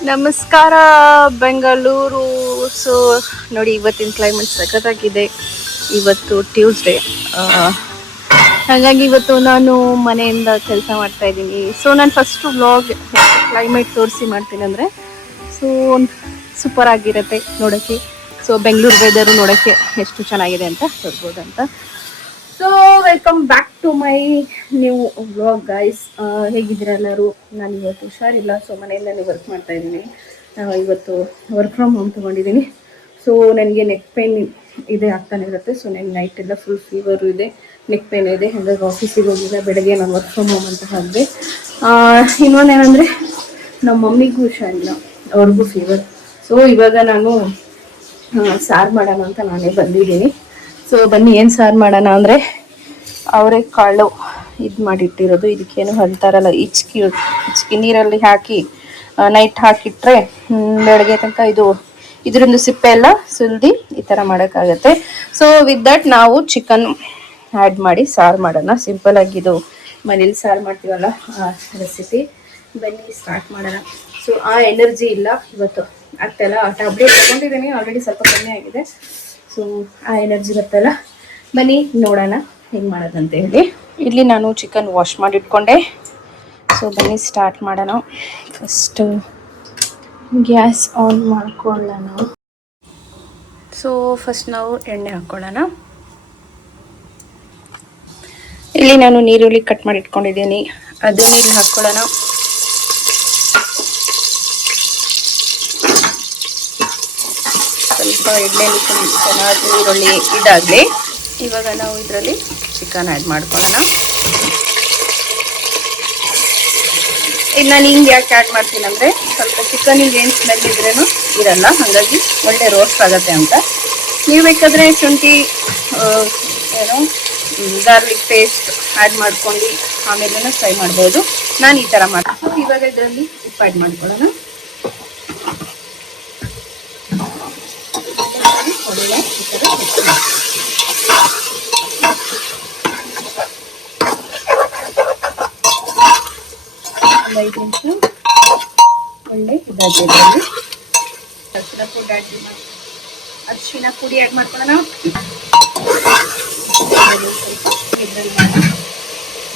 ನಮಸ್ಕಾರ ಬೆಂಗಳೂರು. ಸೊ ನೋಡಿ, ಇವತ್ತಿನ ಕ್ಲೈಮೇಟ್ ಸಖತ್ತಾಗಿದೆ. ಇವತ್ತು ಟ್ಯೂಸ್ಡೇ, ಹಾಗಾಗಿ ಇವತ್ತು ನಾನು ಮನೆಯಿಂದ ಕೆಲಸ ಮಾಡ್ತಾ ಇದ್ದೀನಿ. ಸೊ ನಾನು ಫಸ್ಟು ವ್ಲಾಗ್ ಕ್ಲೈಮೇಟ್ ತೋರಿಸಿ ಮಾಡ್ತೀನಿ ಅಂದರೆ, ಸೊ ಸೂಪರ್ ಆಗಿರುತ್ತೆ ನೋಡೋಕ್ಕೆ. ಸೊ ಬೆಂಗಳೂರು ವೆದರು ನೋಡೋಕ್ಕೆ ಎಷ್ಟು ಚೆನ್ನಾಗಿದೆ ಅಂತ ಹೇಳ್ಬೋದಂತ. So welcome back to my new vlog guys. ಹೇಗಿದ್ದೀರಾ ಎಲ್ಲರೂ? ನಾನು ಇವತ್ತು ಹುಷಾರಿಲ್ಲ, ಸೊ ಮನೆಯಿಂದಲೇ ವರ್ಕ್ ಮಾಡ್ತಾ ಇದ್ದೀನಿ. ಇವತ್ತು ವರ್ಕ್ ಫ್ರಮ್ ಹೋಮ್ ತೊಗೊಂಡಿದ್ದೀನಿ. ಸೊ ನನಗೆ ನೆಕ್ ಪೇನ್ ಇದೆ, ಆಗ್ತಾನೆ ಇರುತ್ತೆ. ಸೊ ನನಗೆ ನೈಟ್ ಎಲ್ಲ ಫುಲ್ ಫೀವರು ಇದೆ, ನೆಕ್ ಪೇನ್ ಇದೆ. ಹಾಗಾಗಿ ಆಫೀಸಿಗೆ ಹೋಗಿಲ್ಲ, ಬೆಳಗ್ಗೆ ನಾನು ವರ್ಕ್ ಫ್ರಮ್ ಹೋಮ್ ಅಂತ ಹಾಕಿದೆ. ಇನ್ನೊಂದೇನೆಂದರೆ ನಮ್ಮ ಮಮ್ಮಿಗೂ ಹುಷಾರಿಲ್ಲ, ಅವ್ರಿಗೂ ಫೀವರ್. ಸೊ ಇವಾಗ ನಾನು ಸಾರು ಮಾಡೋಣ ಅಂತ ನಾನೇ ಬಂದಿದ್ದೀನಿ. ಸೊ ಬನ್ನಿ ಏನು ಸಾರು ಮಾಡೋಣ ಅಂದರೆ, ಅವರೆಕಾಳು ಇದು ಮಾಡಿಟ್ಟಿರೋದು. ಇದಕ್ಕೇನು ಅಂತಾರಲ್ಲ, ಹಿಚ್ಕಿ ನೀರಲ್ಲಿ ಹಾಕಿ ನೈಟ್ ಹಾಕಿಟ್ರೆ ಬೆಳಗ್ಗೆ ತನಕ ಇದರಿಂದ ಸಿಪ್ಪೆ ಎಲ್ಲ ಸುಲ್ದಿ ಈ ಥರ ಮಾಡೋಕ್ಕಾಗತ್ತೆ. ಸೊ ವಿತ್ ದಟ್ ನಾವು ಚಿಕನ್ ಆ್ಯಡ್ ಮಾಡಿ ಸಾರು ಮಾಡೋಣ. ಸಿಂಪಲ್ ಆಗಿದು ಮನೇಲಿ ಸಾರು ಮಾಡ್ತೀವಲ್ಲ ಆ ರೆಸಿಪಿ. ಬನ್ನಿ ಸ್ಟಾರ್ಟ್ ಮಾಡೋಣ. ಸೊ ಆ ಎನರ್ಜಿ ಇಲ್ಲ ಇವತ್ತು, ಆಗ್ತಾಯಿಲ್ಲ. ಆ ಟ್ಯಾಬ್ಲೆಟ್ ತೊಗೊಂಡಿದ್ದೀನಿ, ಆಲ್ರೆಡಿ ಸ್ವಲ್ಪ ಕಮ್ಮಿ ಆಗಿದೆ. ಸೊ ಆ ಎನರ್ಜಿ ಬರ್ತಲ್ಲ. ಬನ್ನಿ ನೋಡೋಣ ಹೆಂಗೆ ಮಾಡೋದಂತ ಹೇಳಿ. ಇಲ್ಲಿ ನಾನು ಚಿಕನ್ ವಾಶ್ ಮಾಡಿಟ್ಕೊಂಡೆ. ಸೊ ಬನ್ನಿ ಸ್ಟಾರ್ಟ್ ಮಾಡೋಣ. ಫಸ್ಟು ಗ್ಯಾಸ್ ಆನ್ ಮಾಡ್ಕೊಳ್ಳೋಣ. ಸೊ ಫಸ್ಟ್ ನಾವು ಎಣ್ಣೆ ಹಾಕ್ಕೊಳ್ಳೋಣ. ಇಲ್ಲಿ ನಾನು ನೀರುಳ್ಳಿ ಕಟ್ ಮಾಡಿ ಇಟ್ಕೊಂಡಿದ್ದೀನಿ, ಅದು ನೀರು ಹಾಕ್ಕೊಳ್ಳೋಣ. ಸ್ವಲ್ಪ ಎಣ್ಣೆಲಿ ಚೆನ್ನಾಗಿ ಈರುಳ್ಳಿ ಇದಾಗಲಿ. ಇವಾಗ ನಾವು ಇದರಲ್ಲಿ ಚಿಕನ್ ಆ್ಯಡ್ ಮಾಡ್ಕೊಳ್ಳೋಣ. ಇದು ನಾನು ಹಿಂಗೆ ಯಾಕೆ ಆ್ಯಡ್ ಮಾಡ್ತೀನಿ ಅಂದರೆ, ಸ್ವಲ್ಪ ಚಿಕನಿಗೆ ಏನು ಸ್ಮೆಲ್ ಇದ್ರೂ ಇರಲ್ಲ, ಹಾಗಾಗಿ ಒಳ್ಳೆ ರೋಸ್ಟ್ ಆಗುತ್ತೆ ಅಂತ. ನೀವು ಬೇಕಾದರೆ ಶುಂಠಿ ಗಾರ್ಲಿಕ್ ಪೇಸ್ಟ್ ಆ್ಯಡ್ ಮಾಡ್ಕೊಂಡು ಆಮೇಲೆ ಫ್ರೈ ಮಾಡ್ಬೋದು. ನಾನು ಈ ಥರ ಮಾಡ್ತೀನಿ. ಇವಾಗ ಇದರಲ್ಲಿ ಉಪ್ಪು ಆ್ಯಡ್ ಮಾಡ್ಕೊಳ್ಳೋಣ. ಒಳ್ಳೆ ಈ ಥರ ಒಂದು 5 ನಿಮಿಷ ಒಳ್ಳೆ ಇದಾಗಿದೆ. ಅರಿಶಿನ ಪುಡಿ ಆ್ಯಡ್ ಮಾಡ್ಕೊಳ್ಳೋಣ. ಇದರಲ್ಲಿ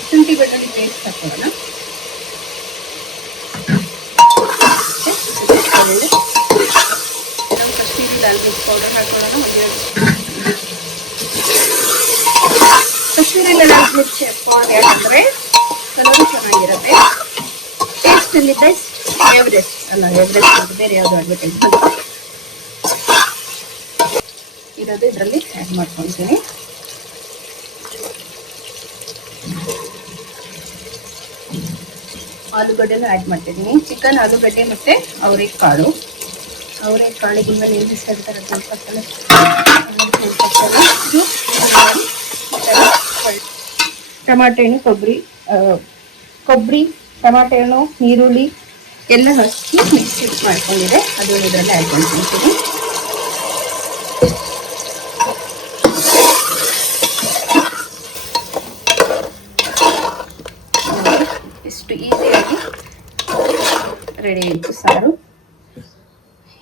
ಶುಂಠಿ ಬೆಳ್ಳುಳ್ಳಿ ಪೇಸ್ಟ್ ಹಾಕೊಳ್ಳೋಣ. ಕಾಶ್ಮೀರಿ ಲಾಲ್ ಮಿರ್ಚ್ ಪೌಡರ್ ಹಾಕೊಳ್ಳೋಣ. ಕಾಶ್ಮೀರಿ ಲಾಲ್ ಮಿರ್ಚ್ ಪೌಡರ್ ಯಾಕಂದರೆ ಕಲರು ಚೆನ್ನಾಗಿರುತ್ತೆ. ಟೇಸ್ಟಲ್ಲಿ ಬೆಸ್ಟ್ ಎವರೆಸ್ಟ್ ಅಲ್ಲ, ಎವರೆಸ್ಟ್ ಬೇರೆ ಯಾವುದು ಅಡ್ವರ್ಟೈಸ್ಮೆಂಟ್ ಇರೋದು ಇದರಲ್ಲಿ ಆ್ಯಡ್ ಮಾಡ್ಕೊಳ್ತೀನಿ. ಆಲೂಗಡ್ಡೆನೂ ಆ್ಯಡ್ ಮಾಡ್ತಿದ್ದೀನಿ. ಚಿಕನ್, ಆಲೂಗಡ್ಡೆ ಮತ್ತು ಅವರೆಕಾಳಿಗೆ ಇವಾಗ ಏನು ಇರ್ತಾರೆ ಟಮಾಟೆ ಹಣ್ಣು, ಕೊಬ್ಬರಿ, ಟಮಾಟೆ ಹಣ್ಣು, ಈರುಳ್ಳಿ ಎಲ್ಲ ಹಾಕಿ ಮಿಕ್ಸಿ ಮಾಡ್ಕೊಂಡಿದೆ, ಅದನ್ನು ಇದರಲ್ಲಿ ಆ್ಯಡ್ ಮಾಡ್ಕೊಳ್ತೀನಿ. ಎಷ್ಟು ಈಸಿಯಾಗಿ ರೆಡಿ ಆಯಿತು ಸಾರು.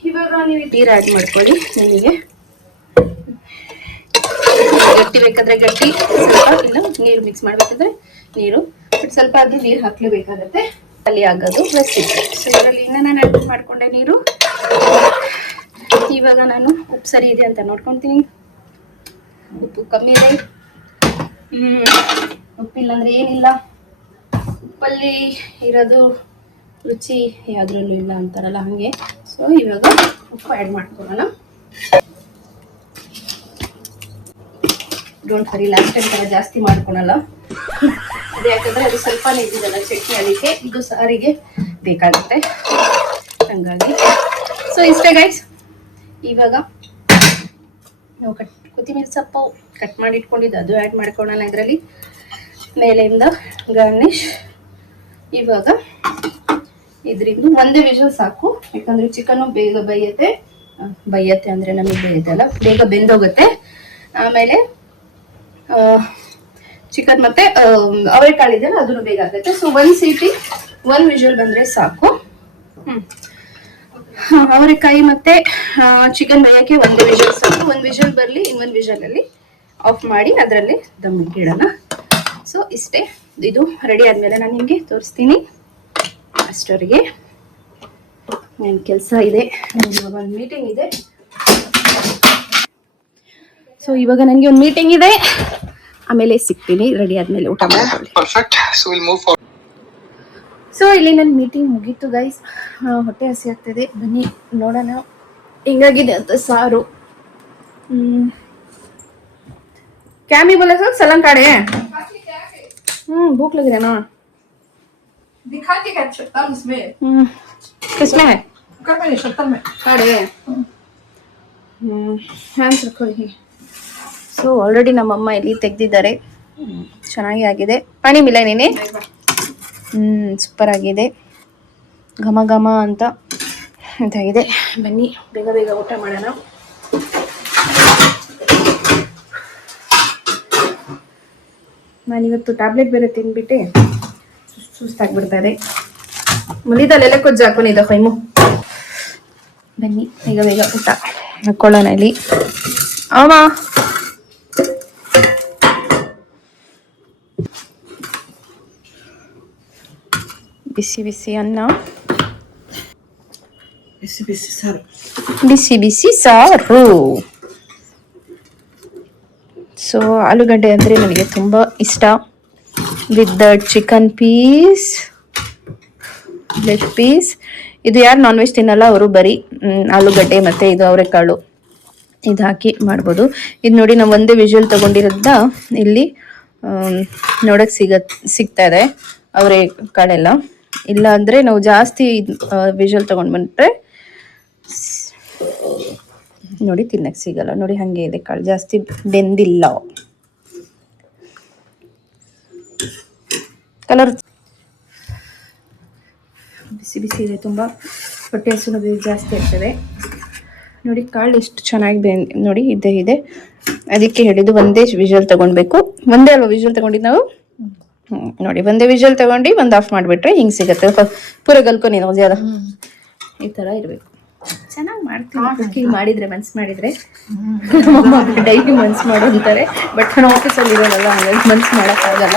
ಇವಾಗ ನೀವು ನೀರು ಆ್ಯಡ್ ಮಾಡ್ಕೊಳ್ಳಿ. ನಿಮಗೆ ಗಟ್ಟಿ ಬೇಕಾದರೆ ಗಟ್ಟಿ, ಸ್ವಲ್ಪ ಇಲ್ಲ ನೀರು ಮಿಕ್ಸ್ ಮಾಡಬೇಕಾದ್ರೆ ನೀರು, ಬಟ್ ಸ್ವಲ್ಪ ಆದರೂ ನೀರು ಹಾಕಲೇಬೇಕಾಗತ್ತೆ, ಅಲ್ಲಿ ಆಗೋದು ರೆಸಿಪಿ. ಸೊ ಇದರಲ್ಲಿ ಇನ್ನೂ ನಾನು ಆ್ಯಡ್ ಮಾಡಿಕೊಂಡೆ ನೀರು. ಇವಾಗ ನಾನು ಉಪ್ಪು ಸರಿ ಇದೆ ಅಂತ ನೋಡ್ಕೊತೀನಿ. ಉಪ್ಪು ಕಮ್ಮಿ ಇದೆ, ಉಪ್ಪಿಲ್ಲ ಅಂದರೆ ಏನಿಲ್ಲ. ಉಪ್ಪಲ್ಲಿ ಇರೋದು ರುಚಿ ಯಾವುದ್ರಲ್ಲೂ ಇಲ್ಲ ಅಂತಾರಲ್ಲ, ಹಾಗೆ. ಸೊ ಇವಾಗ ಉಪ್ಪು ಆ್ಯಡ್ ಮಾಡ್ಕೊಳ್ಳೋಣ. ಡೋಂಟ್ ವರಿ, ಲಾಸ್ಟ್ ಟೈಮ್ ಥರ ಜಾಸ್ತಿ ಮಾಡ್ಕೊಳಲ್ಲ. ಅದು ಯಾಕಂದರೆ ಅದು ಸ್ವಲ್ಪನೇ ಇದ್ದಿದ್ದಲ್ಲ ಚಟ್ನಿ, ಅದಕ್ಕೆ ಇದು ಸಾರಿಗೆ ಬೇಕಾಗುತ್ತೆ, ಹಾಗಾಗಿ. ಸೊ ಇಷ್ಟೇ ಗೈಸ್. ಇವಾಗ ನಾವು ಕೊತ್ತಂಬರಿ ಸೊಪ್ಪು ಕಟ್ ಮಾಡಿ ಇಟ್ಕೊಂಡಿದ್ದು ಅದು ಆ್ಯಡ್ ಮಾಡ್ಕೊಳ್ಳೋಣ ಇದರಲ್ಲಿ, ಮೇಲೆಯಿಂದ ಗಾರ್ನಿಷ್. ಇವಾಗ ಇದರಿಂದ ಒಂದೇ ವಿಷಲ್ ಸಾಕು, ಯಾಕಂದರೆ ಚಿಕನ್ನು ಬೇಗ ಬೈಯತ್ತೆ ಅಂದರೆ ನಮಗೆ ಬೇಯುತ್ತಲ್ಲ, ಬೇಗ ಬೆಂದೋಗುತ್ತೆ. ಆಮೇಲೆ ಚಿಕನ್ ಮತ್ತು ಅವರೆಕಾಳು ಇದೆಯಲ್ಲ ಅದನ್ನು ಬೇಗ ಆಗುತ್ತೆ. ಸೊ 1 ವಿಷಲ್ ಬಂದರೆ ಸಾಕು. ಅವರೆಕಾಯಿ ಮತ್ತೆ ಚಿಕನ್ ಬೇಯಕ್ಕೆ ಒಂದೇ ವಿಷಲ್ ಸಾಕು. ಒಂದು ವಿಷಲ್ ಬರಲಿ, ಇನ್ನೊಂದು ವಿಷಲಲ್ಲಿ ಆಫ್ ಮಾಡಿ ಅದರಲ್ಲಿ ದಮ್ ಇಡೋಣ. ಸೊ ಇಷ್ಟೇ, ಇದು ರೆಡಿ ಆದಮೇಲೆ ನಾನು ನಿಮಗೆ ತೋರಿಸ್ತೀನಿ. ಅಷ್ಟವರೆಗೆ ನನ್ನ ಕೆಲಸ ಇದೆ, ನನಗೆ ಇವಾಗ ಒಂದು ಮೀಟಿಂಗ್ ಇದೆ. ಸೊ ಇವಾಗ ನನಗೆ ಒಂದು ಮೀಟಿಂಗ್ ಇದೆ, ಆಮೇಲೆ ಸಿಗ್ತೀನಿ ರೆಡಿ ಆದಮೇಲೆ ಊಟ ಮಾಡ್ಕೊಳ್ಳಿ. ಸೊ ಇಲ್ಲಿ ನನ್ನ ಮೀಟಿಂಗ್ ಮುಗೀತು ಗೈಸ್. ಹೊಟ್ಟೆ ಹಸಿ ಆಗ್ತಿದೆ, ಬನ್ನಿ ನೋಡೋಣ ಹೆಂಗಾಗಿದೆ ಅಂತ ಸಾರು. ಕ್ಯಾಮಿ बोला सर सलन काढ़े भूख लग रही है ना, दिखाती है शक्ल इसमें। किसमें है? कर मैंने शक्ल में काढ़े ಹ್ಯಾಂಡ್ಸ್ ರಖೋಗಿ. ಸೊ ಆಲ್ರೆಡಿ ನಮ್ಮಮ್ಮ ಇಲ್ಲಿ ತೆಗ್ದಿದ್ದಾರೆ, ಚೆನ್ನಾಗಿ ಆಗಿದೆ. ಪಾನಿ ಮಿಲ ನೀನೆ ಸೂಪರ್ ಆಗಿದೆ, ಘಮ ಘಮ ಅಂತ ಇದಾಗಿದೆ. ಬನ್ನಿ ಬೇಗ ಬೇಗ ಊಟ ಮಾಡೋಣ. ನಾನಿವತ್ತು ಟ್ಯಾಬ್ಲೆಟ್ ಬೇರೆ ತಿನ್ಬಿಟ್ಟೆ ಸುಸ್ತಾಗ್ಬಿಡ್ತಾ ಇದೆ. ಮುಲಿದಲ್ಲೆಲ್ಲ ಕೊಜ್ಜು ಹಾಕೊಂಡಿದ್ದ ಕೈಮು. ಬನ್ನಿ ಬೇಗ ಬೇಗ ಊಟ ಹಾಕೊಳ್ಳೋಣ. ಇಲ್ಲಿ ಅಮ್ಮ ಬಿಸಿ ಬಿಸಿ ಅನ್ನ, बिसी बिसी सारू, ಬಿಸಿ ಬಿಸಿ ಸಾರು. ಸೊ ಆಲೂಗಡ್ಡೆ ಅಂದರೆ ನನಗೆ ತುಂಬ ಇಷ್ಟ. With the chicken piece, leg piece. ಇದು ಯಾರು ನಾನ್ ವೆಜ್ ತಿನ್ನಲ್ಲ ಅವರು ಬರೀ ಆಲೂಗಡ್ಡೆ ಮತ್ತು ಇದು ಅವರೆಕಾಳು ಇದು ಹಾಕಿ ಮಾಡ್ಬೋದು. ಇದು ನೋಡಿ ನಾವು ಒಂದೇ ವಿಜುವಲ್ ತೊಗೊಂಡಿರೋದ ಇಲ್ಲಿ ನೋಡೋಕ್ಕೆ ಸಿಗ್ತಾ ಇದೆ ಅವರೆಕಾಳೆಲ್ಲ. ಇಲ್ಲ ಅಂದರೆ ನಾವು ಜಾಸ್ತಿ ವಿಜುವಲ್ ತೊಗೊಂಡ್ಬಂದ್ರೆ ನೋಡಿ ತಿನ್ನಕ್ಕೆ ಸಿಗಲ್ಲ. ನೋಡಿ ಹಾಗೆ ಇದೆ, ಕಾಳು ಜಾಸ್ತಿ ಬೆಂದಿಲ್ಲ. ಕಲರ್ ಬಿಸಿ ಬಿಸಿ ಇದೆ, ತುಂಬ ಹೊಟ್ಟೆ ಹಸುನು ಜಾಸ್ತಿ ಆಗ್ತದೆ. ನೋಡಿ ಕಾಳು ಎಷ್ಟು ಚೆನ್ನಾಗಿ ನೋಡಿ ಇದೆ. ಅದಕ್ಕೆ ಹೇಳಿದ್ದು ಒಂದೇ ವಿಜುವಲ್ ತಗೊಳ್ಬೇಕು. ಒಂದೇ ಅಲ್ವಾ ವಿಜುವಲ್ ತಗೊಂಡಿದ್ದು ನಾವು? ನೋಡಿ ಒಂದೇ ವಿಜುವಲ್ ತಗೊಂಡು ಒಂದು ಆಫ್ ಮಾಡಿಬಿಟ್ರೆ ಹಿಂಗೆ ಸಿಗುತ್ತೆ. ಪೂರ ಗಲ್ಕೊನಿ ನಾವು ಜ್ಯಾದ ಈ ಥರ ಇರಬೇಕು. ಚೆನ್ನಾಗಿ ಮಾಡ್ತೀನಿ ಕುಕಿಂಗ್ ಮಾಡಿದರೆ, ಮನ್ಸು ಮಾಡಿದರೆ. ಡೈಲಿ ಮನ್ಸು ಮಾಡು ಅಂತಾರೆ, ಬಟ್ ನಾನು ಆಫೀಸಲ್ಲಿ ಇರೋಲ್ಲ, ಹಂಗಾಗಿ ಮನ್ಸು ಮಾಡೋಕ್ಕಾಗಲ್ಲ.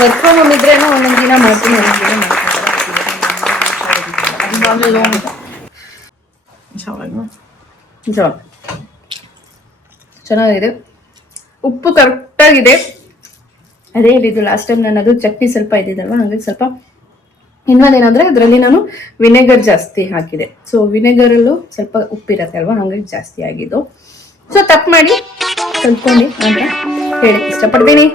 ವರ್ಕ್ ಫ್ರಮ್ ಹೋಮ್ ಇದ್ರೇನೋ ಒಂದೊಂದು ದಿನ ಮಾಡ್ತೀನಿ, ಒಂದೊಂದು ದಿನ ಮಾಡ್ತೀನಿ. ಚೆನ್ನಾಗಿದೆ, ಉಪ್ಪು ಕರೆಕ್ಟಾಗಿದೆ. ಅದೇ ಹೇಳಿದ್ದು ಲಾಸ್ಟ್ ಟೈಮ್ ನಾನು ಅದು ಚಟ್ನಿ ಸ್ವಲ್ಪ ಇದ್ದಿದ್ದಲ್ವ, ಹಾಗಾಗಿ ಸ್ವಲ್ಪ. ಇನ್ನೊಂದೇನಂದ್ರೆ ಅದರಲ್ಲಿ ನಾನು ವಿನೆಗರ್ ಜಾಸ್ತಿ ಹಾಕಿದೆ. ಸೊ ವಿನೆಗರಲ್ಲೂ ಸ್ವಲ್ಪ ಉಪ್ಪಿರತ್ತೆ ಅಲ್ವಾ, ಹಾಗಾಗಿ ಜಾಸ್ತಿ ಆಗಿದ್ದು. ಸೊ ತಪ್ಪು ಮಾಡಿ ಕಲ್ತ್ಕೊಂಡು ಅಂತ ಹೇಳಕ್ಕೆ ಇಷ್ಟಪಡ್ತೀನಿ.